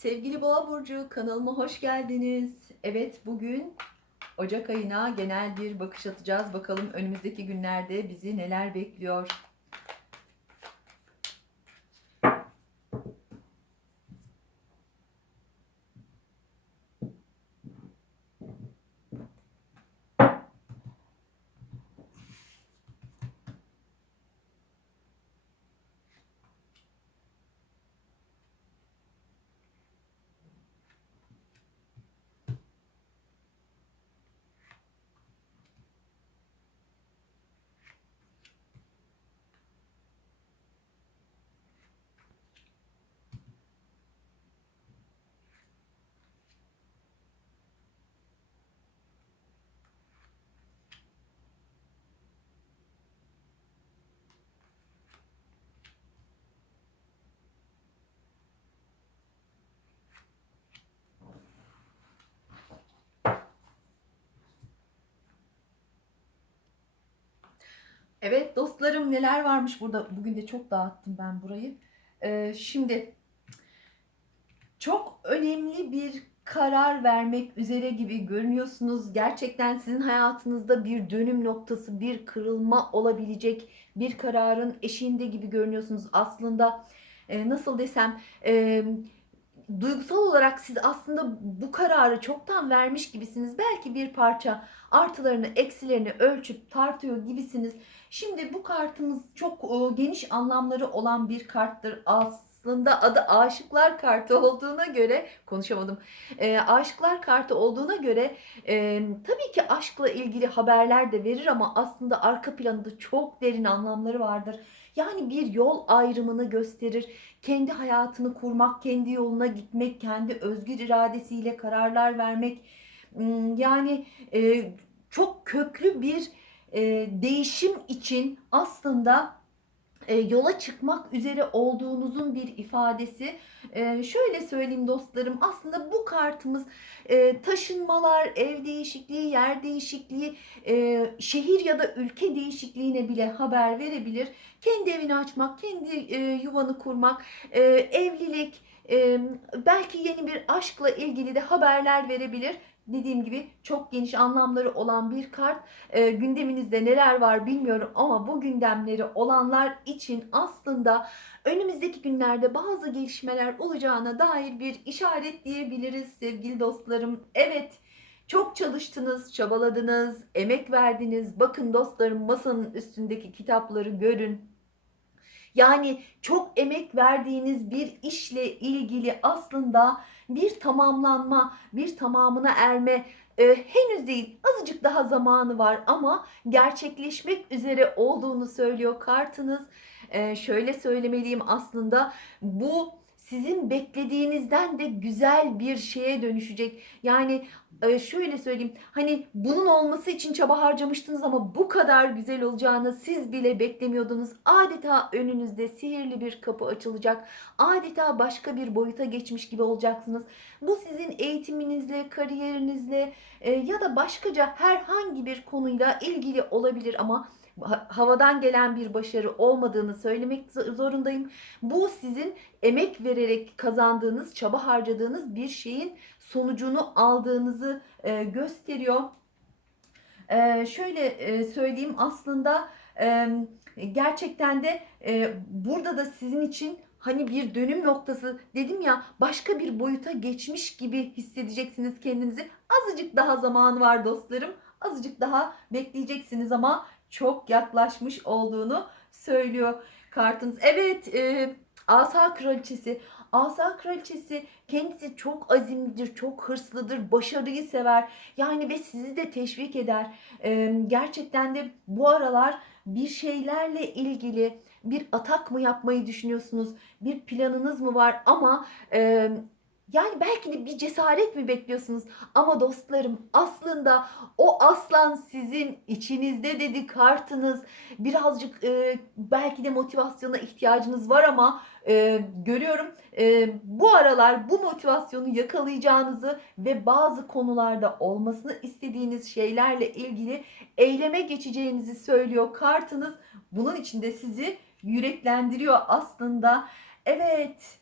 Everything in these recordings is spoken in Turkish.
Sevgili Boğa Burcu kanalıma hoş geldiniz. Evet bugün Ocak ayına genel bir bakış atacağız. Bakalım önümüzdeki günlerde bizi neler bekliyor. Evet dostlarım neler varmış burada. Bugün de çok dağıttım ben burayı. Ee, şimdi çok önemli bir karar vermek üzere gibi görünüyorsunuz. Gerçekten sizin hayatınızda bir dönüm noktası, bir kırılma olabilecek bir kararın eşiğinde gibi görünüyorsunuz. Aslında e, nasıl desem e, duygusal olarak siz aslında bu kararı çoktan vermiş gibisiniz. Belki bir parça artılarını, eksilerini ölçüp tartıyor gibisiniz. Şimdi bu kartımız çok e, geniş anlamları olan bir karttır. Aslında adı Aşıklar kartı olduğuna göre konuşamadım. E, Aşıklar kartı olduğuna göre e, tabii ki aşkla ilgili haberler de verir ama aslında arka planında çok derin anlamları vardır. Yani bir yol ayrımını gösterir. Kendi hayatını kurmak, kendi yoluna gitmek, kendi özgür iradesiyle kararlar vermek. Hmm, Yani e, çok köklü bir e, değişim için aslında e, yola çıkmak üzere olduğunuzun bir ifadesi. E, şöyle söyleyeyim dostlarım aslında bu kartımız e, taşınmalar, ev değişikliği, yer değişikliği, şehir ya da ülke değişikliğine bile haber verebilir. Kendi evini açmak, kendi yuvanı kurmak, evlilik, belki yeni bir aşkla ilgili de haberler verebilir. Dediğim gibi çok geniş anlamları olan bir kart. E, gündeminizde neler var bilmiyorum ama bu gündemleri olanlar için aslında önümüzdeki günlerde bazı gelişmeler olacağına dair bir işaret diyebiliriz sevgili dostlarım. Evet. Çok çalıştınız, çabaladınız, emek verdiniz. Bakın dostlarım masanın üstündeki kitapları görün. Yani çok emek verdiğiniz bir işle ilgili aslında bir tamamlanma, bir tamamına erme e, henüz değil. Azıcık daha zamanı var ama gerçekleşmek üzere olduğunu söylüyor kartınız. E, şöyle söylemeliyim aslında bu sizin beklediğinizden de güzel bir şeye dönüşecek. Yani e, şöyle söyleyeyim. Hani bunun olması için çaba harcamıştınız ama bu kadar güzel olacağını siz bile beklemiyordunuz. Adeta önünüzde sihirli bir kapı açılacak. Adeta başka bir boyuta geçmiş gibi olacaksınız. Bu sizin eğitiminizle, kariyerinizle e, ya da başkaca herhangi bir konuyla ilgili olabilir ama havadan gelen bir başarı olmadığını söylemek zo- zorundayım. Bu sizin emek vererek kazandığınız, çaba harcadığınız bir şeyin sonucunu aldığınızı e, gösteriyor. E, şöyle e, söyleyeyim aslında gerçekten de burada da sizin için hani bir dönüm noktası dedim ya başka bir boyuta geçmiş gibi hissedeceksiniz kendinizi. Azıcık daha zamanı var dostlarım. Azıcık daha bekleyeceksiniz ama çok yaklaşmış olduğunu söylüyor kartınız. Evet, e, Asa Kraliçesi. Asa Kraliçesi kendisi çok azimlidir, çok hırslıdır, başarıyı sever. Yani ve sizi de teşvik eder. E, gerçekten de bu aralar bir şeylerle ilgili bir atak mı yapmayı düşünüyorsunuz? Bir planınız mı var? Ama e, yani belki de bir cesaret mi bekliyorsunuz? Ama dostlarım aslında o aslan sizin içinizde dedi kartınız. Birazcık e, belki de motivasyona ihtiyacınız var ama e, görüyorum e, bu aralar bu motivasyonu yakalayacağınızı ve bazı konularda olmasını istediğiniz şeylerle ilgili eyleme geçeceğinizi söylüyor kartınız. Bunun için de sizi yüreklendiriyor aslında. Evet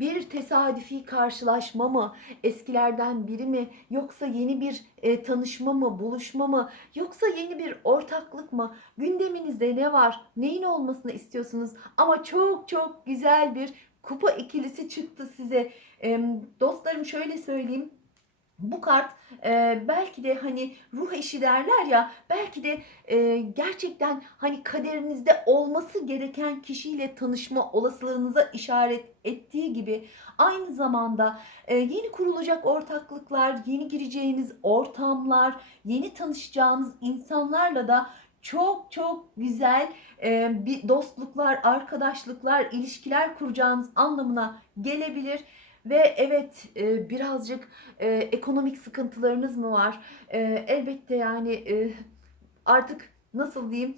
Bir tesadüfi karşılaşma mı? Eskilerden biri mi? Yoksa yeni bir e, tanışma mı? Buluşma mı? Yoksa yeni bir ortaklık mı? Gündeminizde ne var? Neyin olmasını istiyorsunuz? Ama çok çok güzel bir kupa ikilisi çıktı size. Em, dostlarım şöyle söyleyeyim. Bu kart e, belki de hani ruh eşi derler ya belki de e, gerçekten hani kaderinizde olması gereken kişiyle tanışma olasılığınıza işaret ettiği gibi aynı zamanda e, yeni kurulacak ortaklıklar, yeni gireceğiniz ortamlar, yeni tanışacağınız insanlarla da çok çok güzel e, bir dostluklar, arkadaşlıklar, ilişkiler kuracağınız anlamına gelebilir. Ve evet e, birazcık e, ekonomik sıkıntılarınız mı var? E, elbette yani artık nasıl diyeyim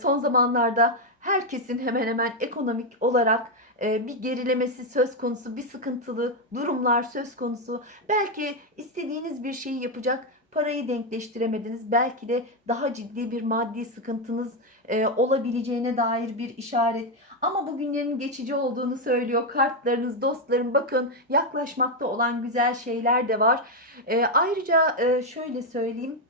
son zamanlarda herkesin hemen hemen ekonomik olarak bir gerilemesi söz konusu, bir sıkıntılı durumlar söz konusu. Belki istediğiniz bir şeyi yapacak parayı denkleştiremediniz. Belki de daha ciddi bir maddi sıkıntınız e, olabileceğine dair bir işaret. Ama bugünlerin geçici olduğunu söylüyor kartlarınız, dostlarım. Bakın yaklaşmakta olan güzel şeyler de var. E, ayrıca e, şöyle söyleyeyim.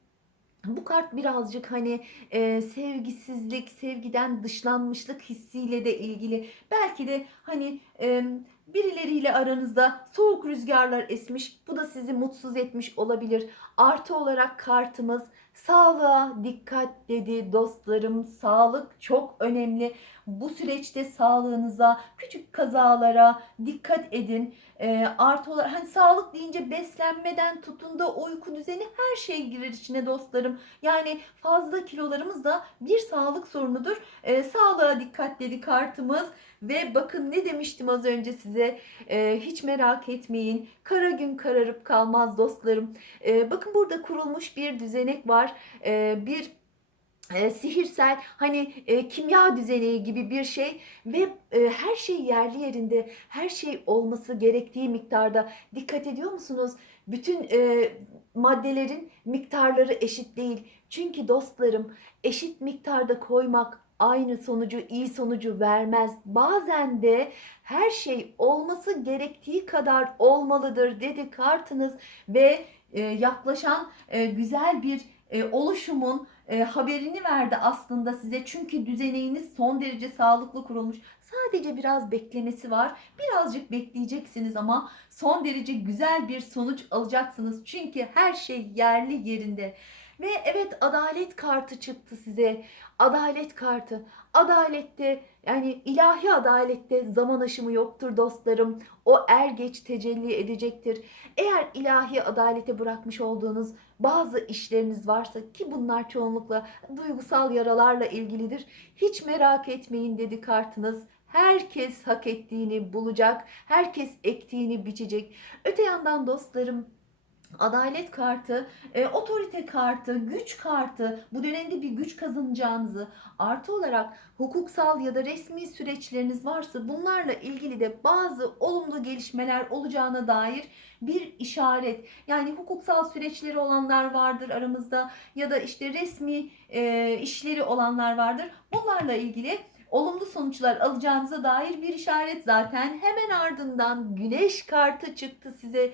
Bu kart birazcık hani e, sevgisizlik, sevgiden dışlanmışlık hissiyle de ilgili. Belki de hani e, birileriyle aranızda soğuk rüzgarlar esmiş. Bu da sizi mutsuz etmiş olabilir. Artı olarak kartımız sağlığa dikkat dedi dostlarım. Sağlık çok önemli. Bu süreçte sağlığınıza, küçük kazalara dikkat edin. E, artı olarak hani sağlık deyince beslenmeden tutun da uyku düzeni her şey girer içine dostlarım. Yani fazla kilolarımız da bir sağlık sorunudur. E, sağlığa dikkat dedi kartımız. Ve bakın ne demiştim az önce size. E, hiç merak etmeyin. Kara gün kararıp kalmaz dostlarım. E, bakın burada kurulmuş bir düzenek var. E, bir e, sihirsel hani e, kimya düzeneği gibi bir şey ve e, her şey yerli yerinde her şey olması gerektiği miktarda dikkat ediyor musunuz? Bütün e, maddelerin miktarları eşit değil. Çünkü dostlarım eşit miktarda koymak aynı sonucu iyi sonucu vermez. Bazen de her şey olması gerektiği kadar olmalıdır dedi kartınız ve e, yaklaşan e, güzel bir e, oluşumun haberini verdi aslında size. Çünkü düzeneğiniz son derece sağlıklı kurulmuş. Sadece biraz beklemesi var. Birazcık bekleyeceksiniz ama son derece güzel bir sonuç alacaksınız. Çünkü her şey yerli yerinde. Ve evet adalet kartı çıktı size. Adalet kartı. Adalette yani ilahi adalette zaman aşımı yoktur dostlarım. O er geç tecelli edecektir. Eğer ilahi adalete bırakmış olduğunuz bazı işleriniz varsa ki bunlar çoğunlukla duygusal yaralarla ilgilidir. Hiç merak etmeyin dedi kartınız. Herkes hak ettiğini bulacak. Herkes ektiğini biçecek. Öte yandan dostlarım adalet kartı, e, otorite kartı, güç kartı, bu dönemde bir güç kazanacağınızı, artı olarak hukuksal ya da resmi süreçleriniz varsa bunlarla ilgili de bazı olumlu gelişmeler olacağına dair bir işaret. Yani hukuksal süreçleri olanlar vardır aramızda ya da işte resmi e, işleri olanlar vardır. Bunlarla ilgili olumlu sonuçlar alacağınıza dair bir işaret zaten. Hemen ardından güneş kartı çıktı size.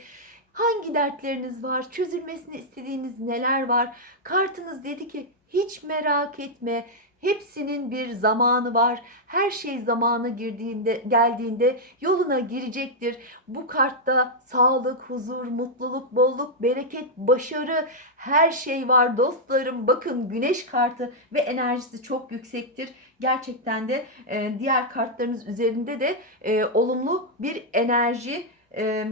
Hangi dertleriniz var? Çözülmesini istediğiniz neler var? Kartınız dedi ki hiç merak etme. Hepsinin bir zamanı var. Her şey zamanı girdiğinde, geldiğinde yoluna girecektir. Bu kartta sağlık, huzur, mutluluk, bolluk, bereket, başarı her şey var dostlarım. Bakın güneş kartı ve enerjisi çok yüksektir. Gerçekten de e, diğer kartlarınız üzerinde de e, olumlu bir enerji e,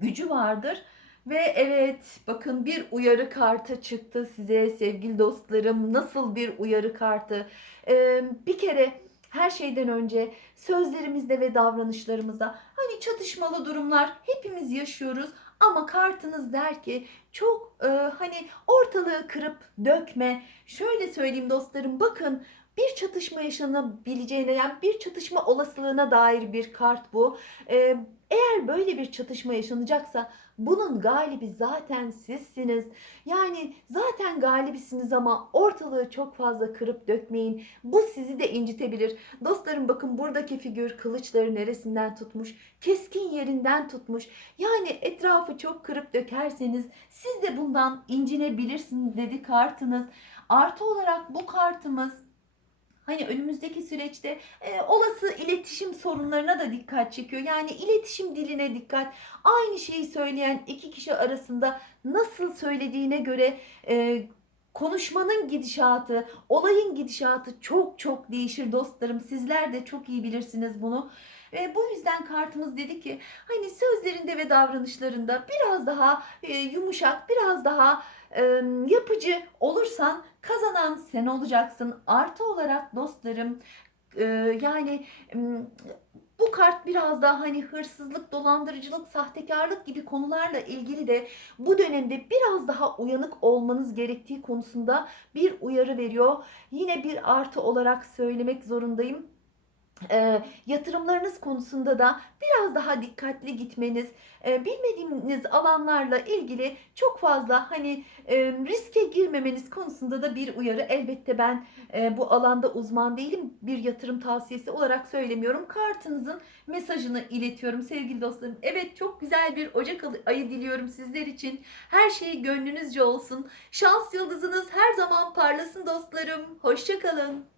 gücü vardır. Ve evet bakın bir uyarı kartı çıktı size sevgili dostlarım. Nasıl bir uyarı kartı? Ee, bir kere her şeyden önce sözlerimizde ve davranışlarımızda hani çatışmalı durumlar hepimiz yaşıyoruz. Ama kartınız der ki çok e, hani ortalığı kırıp dökme. Şöyle söyleyeyim dostlarım bakın bir çatışma yaşanabileceğine yani bir çatışma olasılığına dair bir kart bu. Ee, eğer böyle bir çatışma yaşanacaksa bunun galibi zaten sizsiniz. Yani zaten galibisiniz ama ortalığı çok fazla kırıp dökmeyin. Bu sizi de incitebilir. Dostlarım bakın buradaki figür kılıçları neresinden tutmuş? Keskin yerinden tutmuş. Yani etrafı çok kırıp dökerseniz siz de bundan incinebilirsiniz dedi kartınız. Artı olarak bu kartımız hani önümüzdeki süreçte e, olası iletişim sorunlarına da dikkat çekiyor. Yani iletişim diline dikkat. Aynı şeyi söyleyen iki kişi arasında nasıl söylediğine göre e, konuşmanın gidişatı, olayın gidişatı çok çok değişir dostlarım. Sizler de çok iyi bilirsiniz bunu. E, bu yüzden kartımız dedi ki hani sözlerinde ve davranışlarında biraz daha e, yumuşak, biraz daha e, yapıcı olursan kazanan sen olacaksın. Artı olarak dostlarım e, yani m, bu kart biraz daha hani hırsızlık, dolandırıcılık, sahtekarlık gibi konularla ilgili de bu dönemde biraz daha uyanık olmanız gerektiği konusunda bir uyarı veriyor. Yine bir artı olarak söylemek zorundayım. E, yatırımlarınız konusunda da biraz daha dikkatli gitmeniz, e, bilmediğiniz alanlarla ilgili çok fazla hani e, riske girmemeniz konusunda da bir uyarı. Elbette ben e, bu alanda uzman değilim. Bir yatırım tavsiyesi olarak söylemiyorum. Kartınızın mesajını iletiyorum sevgili dostlarım. Evet çok güzel bir Ocak ayı diliyorum sizler için. Her şey gönlünüzce olsun. Şans yıldızınız her zaman parlasın dostlarım. Hoşçakalın.